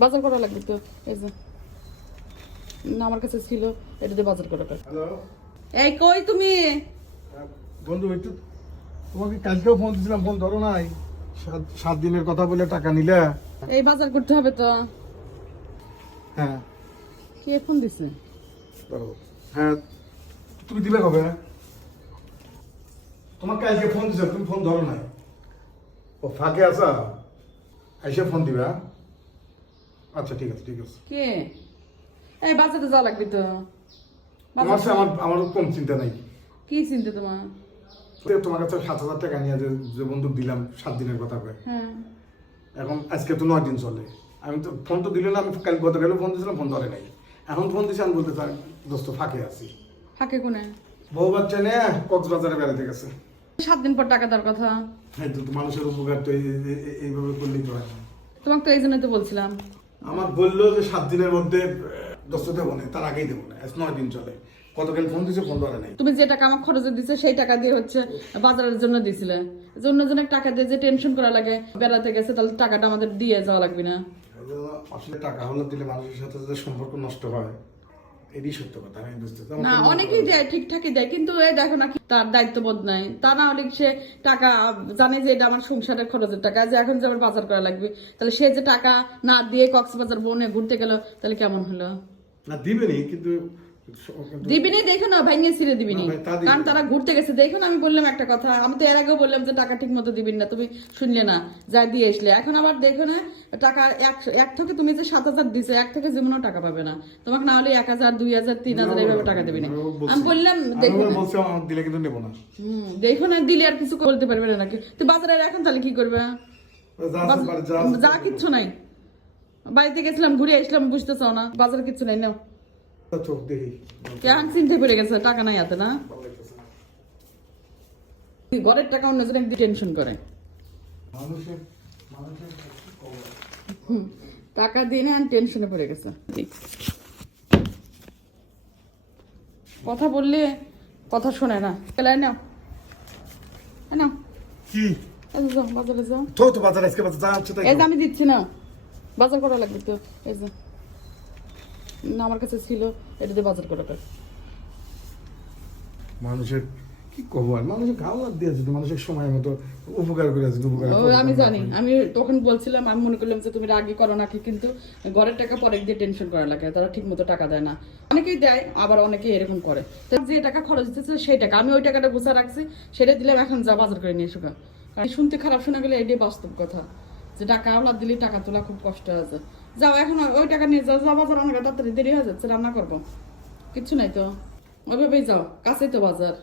বাজার করা লাগবে তো। এই যে না, আমার কাছে ছিল, এটা দিয়ে বাজার করা। হ্যালো এই কই তুমি? বন্ধু, একটু তোমাকে কালকেও ফোন দিয়েছিলাম, ফোন ধরো নাই। 7 দিনের কথা বলে টাকা নিলে। এই বাজার করতে হবে তো। হ্যাঁ কে ফোন দিছে? ধরো। হ্যাঁ তুমি দিবে কবে? তোমার কালকে ফোন দিছে, তুমি ফোন ধরো নাই। ও ফাঁকে আসা, এসে ফোন দিবে। আচ্ছা ঠিক আছে ঠিক আছে। কে? এই বাজারে যাওয়া লাগবে তো। তোমার সাথে আমার কম চিন্তা নাই। কি চিন্তা তোমার? তোমার কাছে 7,000 টাকা নিয়ে যে বন্ধু দিলাম 7 দিনের কথা কয়ে, হ্যাঁ এখন আজকে তো 9 দিন চলে। আমি তো ফোন তো দিলে না, আমি কাল গতকালও ফোন দিয়েছিলাম, ফোন ধরে নাই। এখন ফোন দিয়েছি, আমি বলতে চাই দোস্ত ফাঁকে আছি। ফাঁকে কোনে? বউ বাচ্চা নিয়ে কক্সবাজারে বেড়াতে গেছে। 7 দিন পর টাকা দেওয়ার কথা। হ্যাঁ তো মানুষের উপকার তো এইভাবে করলেই তো হয় না। তোমাকে তো এই জন্যই তো বলছিলাম। আমার বললো যে 7 দিনের মধ্যে দোস্ত দেবো না, তার আগেই দেবো না। 9 দিন চলে। গতকাল ফোন দিয়েছে, ফোন ধরে নাই। তুমি যে টাকা আমার খরচে দিছে সেই টাকা দিয়ে হচ্ছে বাজারের জন্য দিছিলে। জন্য টাকা দিয়ে যে টেনশন করা লাগে, বেড়াতে গেছে, তাহলে টাকাটা আমাদের দিয়ে যাওয়া লাগবে না? আসলে টাকা হলে দিলে মানুষের সাথে যে সম্পর্ক নষ্ট হয়, এটাই সত্য কথা। আমি বুঝতে না, অনেকেই দেয়, ঠিকঠাকই দেয়, কিন্তু এই দেখো না, তার দায়িত্ববোধ নাই। তা না হলে সে টাকা জানে যে এটা আমার সংসারের খরচের টাকা, যে এখন যে আমার বাজার করা লাগবে, তাহলে সে যে টাকা না দিয়ে কক্সবাজার বনে ঘুরতে গেল, তাহলে কেমন হলো? না দিবেনি, কিন্তু দিবিনি, দেখো না, ভাইঙ্গে ছিঁড়ে দিবিনি। না ভাই, তা দিবিনি। কারণ তারা ঘুরতে গেছে, দেখো না, আমি বললাম একটা কথা, আমি তো এর আগেও বললাম যে টাকা ঠিক মতো দিবিন না, তুমি শুনলে না, যা দিয়ে আসলে। এখন আবার দেখো না, টাকা এক থেকে তুমি যে 7,000 দিছো, এক থেকে জীবনেও টাকা পাবে না। তোমাকে না হলে 1,000, 2,000, 3,000 এইভাবে টাকা দেবে না। আমি বললাম দেখো না, বলছি আমার দিলে কিন্তু নেবো না। দেখো না, দিলে আর কিছু বলতে পারবে না নাকি? তুই বাজারে এখন তাহলে কি করবে? যা কিচ্ছু নাই, বাড়িতে গেছিলাম, ঘুরে আসলাম, বুঝতে চাও না? বাজারে কিচ্ছু নাই, নাও। চোখ দেখি কেন চিনতে পেরে গেছে টাকা নাই হাতে? না, ঘরের টাকা অন্য জনে টেনশন করে। মানুষের টাকা দিয়ে না টেনশনে পড়ে গেছে। কথা বললে কথা শোনে না। পেলায় নাও, নাও, কি যাও বাজারে যাও। তো বাজার আজকে বাজার যা হচ্ছে তাই এই যে আমি দিচ্ছি না, বাজার করা লাগবে তো। এই যে না, আমার কাছে ছিল, এটা দিয়ে বাজার করা। মানুষের কি কব, আর মানুষের গাও লাগ দিয়েছে তো, মানুষের সময় মতো উপকার করে আছে, উপকার আমি জানি, আমি তখন বলছিলাম, আমি মনে করলাম যে তুমি রাগি করো নাকি, কিন্তু ঘরের টাকা পরে দিয়ে টেনশন করা লাগে, তারা ঠিক মতো টাকা দেয় না। অনেকেই দেয়, আবার অনেকেই এরকম করে। তো যে টাকা খরচ দিতেছে সেই টাকা আমি ওই টাকাটা গুছা রাখছি, সেটা দিলাম, এখন যা বাজার করে নিয়ে এসো। কারণ শুনতে খারাপ শোনা গেলে এটাই বাস্তব কথা, যে টাকা আওলাদ দিলে টাকা তোলা খুব কষ্ট আছে। যাও এখন ওই টাকা নিয়ে যাও, যাও বাজার, অনেক তাড়াতাড়ি দেরি হয়ে যাচ্ছে, রান্না করবো। কিচ্ছু নাই তো, ওইভাবেই যাও, কাছেই তো বাজার।